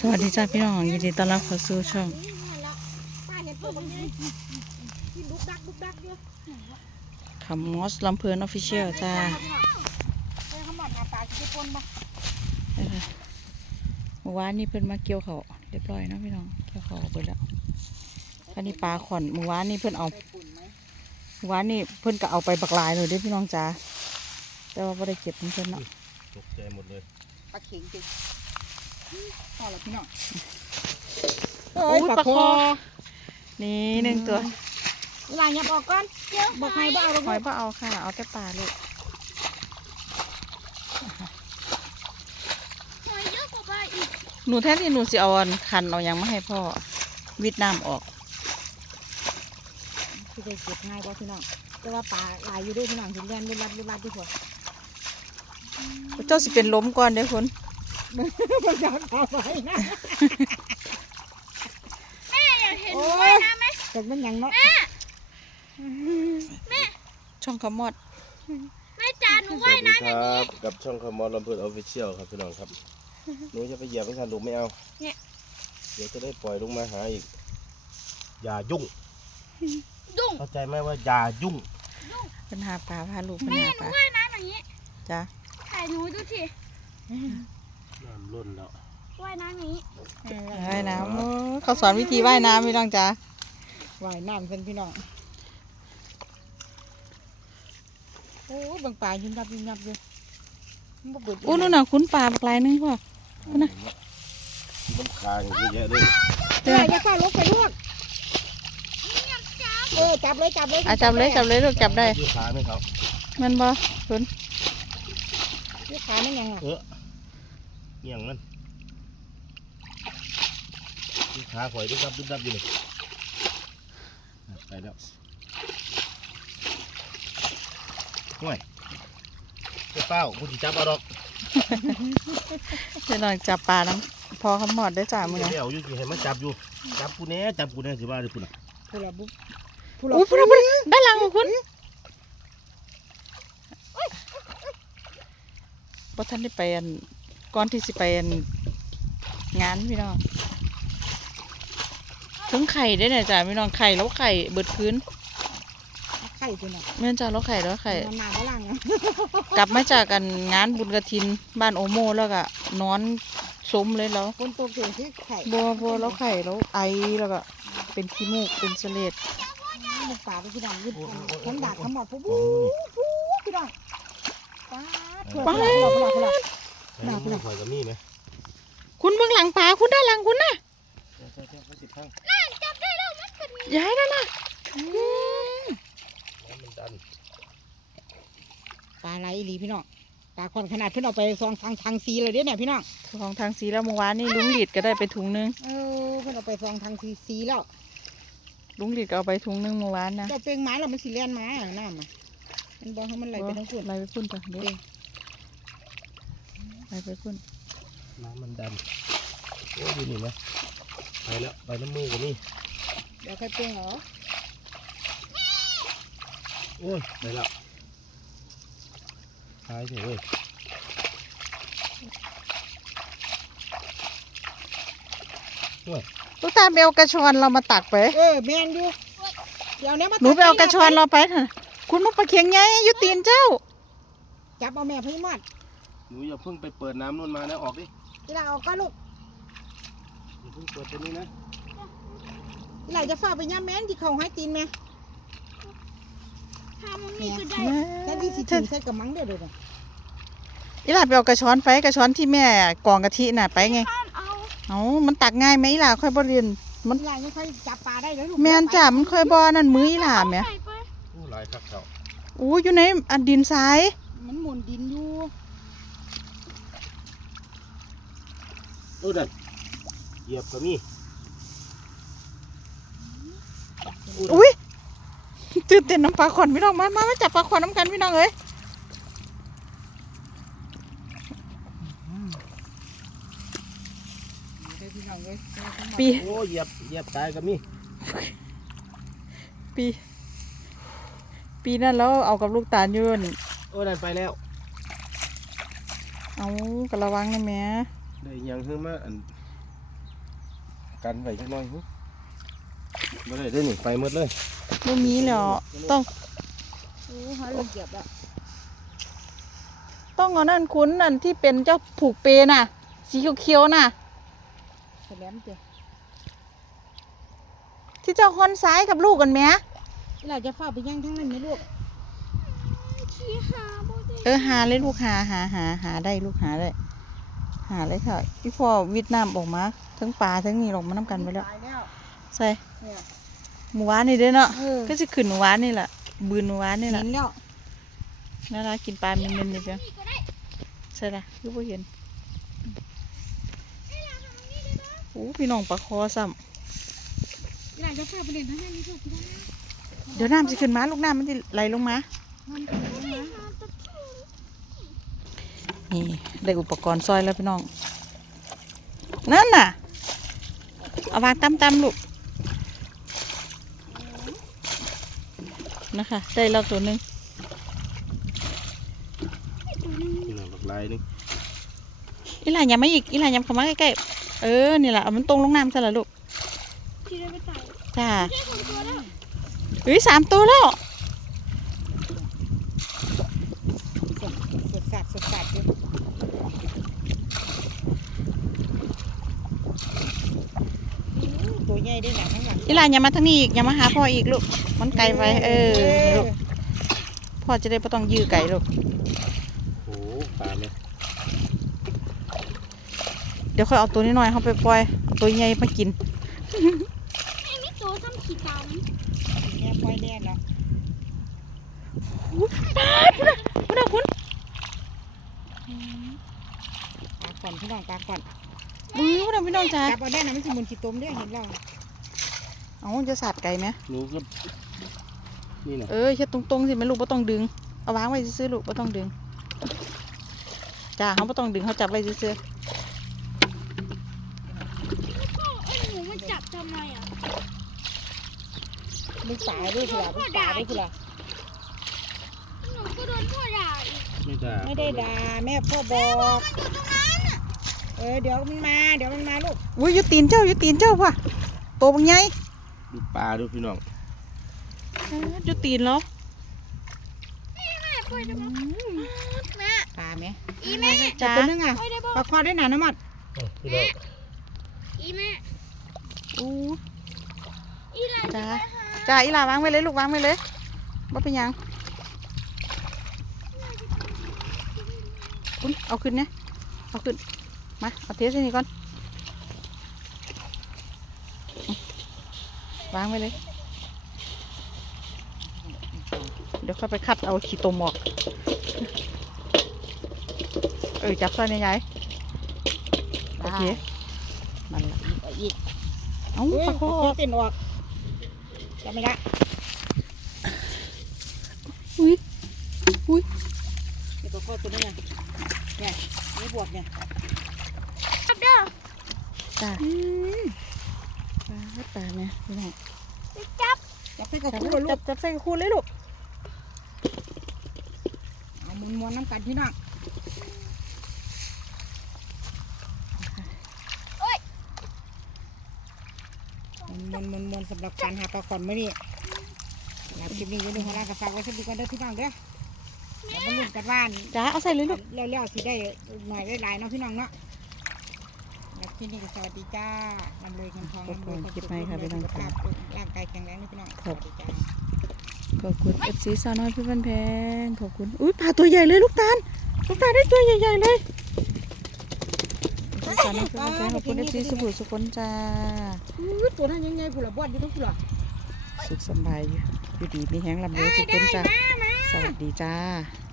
สวัสดีจ้าพี่น้องยินดีต้อนรับเข้าสู่ช่องป้าเห็นตัวมันนี่ที่ลุกดักลุกดักอยู่คำมอสลำเพลินออฟฟิเชียลจ้าเอ้ยเขาหมดหน้าตาจะปนมาเมื่อวานนี้เพิ่นมาเกี่ยวเขาวเรียบร้อยเนาะพี่น้องเกี่ยวเขาวไปแล้วคันนี้ปลาขอนเมื่อวานนี้เพิ่นเอาไปปุ่นไหมเมื่อวานนี้เพิ่นก็เอาไปบักหลายเลยเด้อพี่น้องจ้าแต่ว่าไ่ได้เก็บของเพิ่นเนาะตกใจหมดเลยปลาเข็งจริง พอแล้วพี่น้องโอ้ยปลาคอนี่หนึ่งตัวเวลาหยับออกก่อนบอกให้บ้าเอาหอยบ่เอาค่ะ เอาแต่ปลาลูกหอยเยอะกว่าบ้าอีกหนูแท้ที่หนูสิเอาอันคันเอาหยังมาให้พ่อ วิดน้ำออกพี่ได้เก็บง่ายบ่พี่น้องแต่ว่าปลาหลายอยู่ด้วยพี่น้องถึงแดนรุนรัดรุนรัดดีกว่าเจ้าสิเป็นล้มก่อนเด้อคุณ มันจะเอาไว้นะเห็นโอ้หนูว่ายยน้ำไหมแต่มันหยังเนาะช่องขมอดแม่จ๋าหนูว่ายน้ำอย่างนี้บกับช่องคอมมอนลำเพิดออฟฟิเชียลครับพี่น้องครับหนูจะไปเหยียบไม่ทันลูกไม่เอาเนี่ย เดี๋ยวจะได้ปล่อยลงมาหาอีก อย่ายุ่ง ดุ้งเข้าใจไหมว่าอย่ายุ่ง ปัญหาปลาพาลูกปัญแม่หาหปนูลาว่ายน้ำอย่างนี้จ้าถ่ายหนูดูสิ น้ำล้นแล้วว่ายน้ำอย่างนี้ว่ายน้ำโอ้เขาสอนวิธีว่ายน้ำพี่น้องจ้าว่ายน้ำเป็นพี่น้องโอ้ยบางปลายิ้มยับยิ้มยับอยู่มันบ่เบิดอู้นู่นน่ะคุ้นปลาบักลายนึงพ่อนะน้ำค้างเยอะแยะเลยเดี๋ยวจะเข้าลกไปลวกเออจับเลยจับเลยอะจับเลยจับเลยลูกจับได้ยืดขาไหมครับมันบ่คุณลูกค้าไม่ยังอะ เออเงี้ยงมันยืดขาข่อยดึ๊บดับดึ๊บดับอยู่เลยไปแล้วห่วยเจ้าเป้ากูจะจับเอาดอกเดี๋ยวหน่อยจับปลาน้ำพอเขาหมอดได้อจ้ามือเดี๋นะยวอยู่สิให้มันจับอยู่ จับกูแน่จับกูแน่สิว่าเลยพุ่นน่ะผู้ละบุ๊บอู้พูดพูดด้านหลังของคุณบ่ท่านได้ไปอัน ก่อนที่สิไปอันงานพี่น้องถึงไข่ได้เนี่ยจ้าพี่น้องไข่แล้วไข่เบิดพื้นไข่ตัวน่ะเมื่อจ้าแล้วไข่แล้วไข่มันมาด้านล่างนะกลับมาจากกันงานบุญกระถินบ้านโอโมแล้วก็นอนสมเลยแล้วคนตัวเก่งที่ไข่บัวบัวแล้วไข่แล้วไอแล้วก็เป็นขี้มูกเป็นเสลดลูกปลาไปพี่น้องยึดคนดาดทั้งหมดผู้มองดูนี่พี่น้องป้าผู้ละผู้ละผู้ละผู้ละไอ้ลูกข่อยกับมีไหมคุณเบื้องหลังปลาคุณด้านหลังคุณน่ะเจ้าเจ้าเจ้าเขาสิพังย้ายนั่นน่ะน้ำมันดันปลาไหลอีหลีพี่น้องปลาคนขนาดเพิ่นเอาไปซองทางทางซีเลยเด้เนี่ยพี่น้องของทางสีแล้วเมื่อวานนี่ลุงหลีดก็ได้ไปถุงนึงเออเพิ่นเอาไปซองทางซีซีแล้วลุงหลีดก็เอาไปถุงนึงเมื่อวานนะเจ้าเป้งไม้แล้วมันสิเลียนมาน้ำอะมันบอกให้มันไหลไปทั้งส่วนไหลไปพุ่นจ้ะเดี๋ยวเอง ไหลไปพุ่นน้ำมันดันโอ้ยดูนี่นะไปแล้วไปน้ำมือกับนี่เดี๋ยวค่อยเป้งเหรอโอ้ยไปแล้วตายเถอะเว้ยลูกตาลไปเอากระชอนเรามาตักไปเออแมนอยู่เดี๋ยวเนี้ยมาหนูไปเอากระชอนเราไปเถอะคุณมาปลาเคียงไงอยุตีนเจ้า จับเอาแม่พี่มอด หนูอย่าเพิ่งไปเปิดน้ำนู่นมานะออกดิเวลาออกก็ลูกอย่าเพิ่งเปิดตัวนี้นะเวลาจะฝ้าไปย่ำแม่นที่เขาให้ตีนแม่ทำมันมีก็ได้แต่ที่สิถือใส่กระมังเด้อเด้ออีหลาไปเอากระชอนไปกระชอนที่แม่กองกะทิน่ะไปไงข้ามเอาเอามันตักง่ายไหมอีหลาค่อยบ่เรียนมันเวลายังค่อยจับปลาได้เลยลูกแม่นจ้ามันค่อยบ่นั่นมืออีหลาแหม่ใส่ไปโอ้หลายคักเขาอู้อยู่ในอันดินทราย มันหมุนดินอยู่ โอ้ดันเหยียบกับมีอุ้ยตื่นเต้นน้ำปลาขอนพี่น้องมามามาจับปลาขอนน้ำกันพี่น้องเอ้ยเด้อพี่น้องเอ้ยปีโอ้เหยียบเหยียบตายกับมีปี ปีนั้นแล้วเอากับลูกตาลอยืนโอ้ดันไปแล้ว เอากระวังนะแม่ ได้อิหยังขึ้นมาอันกันไว้จักหน่อยฮึบ่ได้ได้นี่ไปหมดเลยบ่มีแล้วต้องโอ้หาลงเกียบแล้วต้องเอานั่นคุณนั่นที่เป็นเจ้าผูกเปน่ะ สีเขียวๆน่ะแสลมเจ้ะที่เจ้าฮอนซ้ายกับลูกกันไหมเราจะเฝ้าไปย่างทั้งนั้นไหมลูกขี้หาโบเดเออหาเลยลูกหาหาหาหาได้ลูกหาได้ หาเลยค่ะพี่พ่อวิดน้ำออกมาทั้งปลาทั้งนี่ลงมาน้ำกันไปแล้วตายแล้วใส่เนี่ยหมูหวานนี่เด้อเนาะเออก็จะขึ้นหมูหวานนี่แหละบืนหมูหวานนี่แหเห็ละนแล้วน่ารักกินปลาเม็นๆนี่เพียงนี่ก็ได้ใช่ละคือบ่เห็นโอ้พี่น้องปลาคอซ้เราจะเฝ้าไปเล่นทั้งนั้นนี่ลูกนะำเดี๋ยวน้ำจะขึ้นมาลูกน้ำมันจะไหลลงมา มันเป็นยังไง หาตะพู นี่ได้อุปกรณ์ซอยแล้วพี่น้อง นั่นน่ะ เอาวางตั้มๆลูกนะคะ ได้แล้วตัวหนึ่งนี่น่ะบักลายหนึงอีหลานยำมาอีกอีหลานยำเข้ามาใกล้ๆเออนี่แหละเอามันตรงลงน้ำซะละลูกที่ได้ไปไต่จ้าแค่ของตัวแล้วเฮ้ยสามตัวแล้ว สดสัดสดสัดอยู่ตัว ใหญ่ได้หนักทั้งหลังอีหลานยำมาทางนี้อีกยำมาหาพ่ออีกลูก มันไกลไปเออลูกพ่อจะได้ไม่ต้องยื้อไก่ลูกโอ้โหปลาเนี่ยเดี๋ยวค่อยเอาตัวน้อยๆเข้าไปปล่อยเอาตัวใหญ่มากินไอ้นี่ตัวซ้ำขี้ตามแม่ปล่อยแน่แล้วคุณนะคุณปลาก่อนพี่น้องปลาก่อนมือคุณนะพี่น้องจ้าจับเอาได้นะมันสิมุนขี้ตมเด้อเห็นเรา เอาจะสาดไก่ไหมหนูก็นี่น่ะเออเฮ็ดตรงๆสิแม่ลูกบ่ต้องดึง เอาวางไว้ซื่อๆลูกบ่ต้องดึง จ้าเขาบ่ต้องดึงเขาจับไว้ซื่อพ่อไอ้หนูมันจับทำไมอะลูกปลาด้วยคือล่ะลูกปลาด้วยคือล่ะหนูก็โดนพ่อด่าอีกไม่ได้ไม่ได้ด่าแม่พ่อบอกเออเดี๋ยวมันมาเดี๋ยวมันมาลูกๆอุ้ยอยู่ตีนเจ้าอยู่ตีนเจ้าพ่ะโตบังใหญ่ ดูปลาดูพี่น้องเอออยู่ตีนแล้วแม่ปล่อยได้ปะแม่ปลาไหมอีแม่จ้าตัวนึงอะปล่อยได้ปะปลาคอด้วยหนาน้ำมันอ้าวพี่น้องอีแม่อู้อีหลานจ้าจ้าอีหลาวางไว้เลยลูกวางไว้เลยบ่เป็นหยังคุณเอาขึ้นเนี่ยเอาขึ้นมาเอาเทสนี่ก่อน วางไว้เลย เดี๋ยวค่อยไปคัดเอาขี้ตมออก เออ จับซอยในยายโอเคนั่นแหละเอาอีกเอ้าเอ้ยปลาคอโคเต้นออกจะไม่ได้อุ้ยอุ้ยเดี๋ยวปลาคอตัวนี้ไงเนี่ยนี่บวกเนี่ยจับเด้อจ้า ปลาให้ปลาเนี่ยพี่น้องจับจับใส่กับจับคู่เลยลูจักบจับใส่คูเลยลูกเอามุนมวนๆน้ำกันพี่น้องมวนมวนมวนๆๆๆสำหรับการหาปลาก่อนมื้อนี้สำหรับคลิปนี้อย่าลืมหัวเราะกับฝากไว้สักดีก่อนเด้อพี่น้องเด้อเดี๋ยวมาลุ้นกันว่า จ้าเอาใส่เลยลูกเร็วๆสิได้หน่อยได้หลายเนาะพี่น้องเนาะ แล้วคลิปนี้ก็สวัสดีจ้าลำเลยเงินทองลำรวยความสุขสุขภาพร่างกายแข็งแรงนะพี่น้องสวัสดีจ้าขอบคุณเอฟซีสาวน้อยพี่บันแพงขอบคุณอุ้ยปลาตัวใหญ่เลยลูกตาลลูกตาลได้ตัวใหญ่ๆเลยสาวน้อยพี่บันแพงขอบคุณเอฟซีสุขุมสุขคนจ้าอื้อตัวนั้นยังไงผู้ละบวดอยู่ทั้งผู้ละสุขสำบายอยู่อยู่ดีมีแห้งลำรวยทุกคนจ้าสวัสดีจ้าส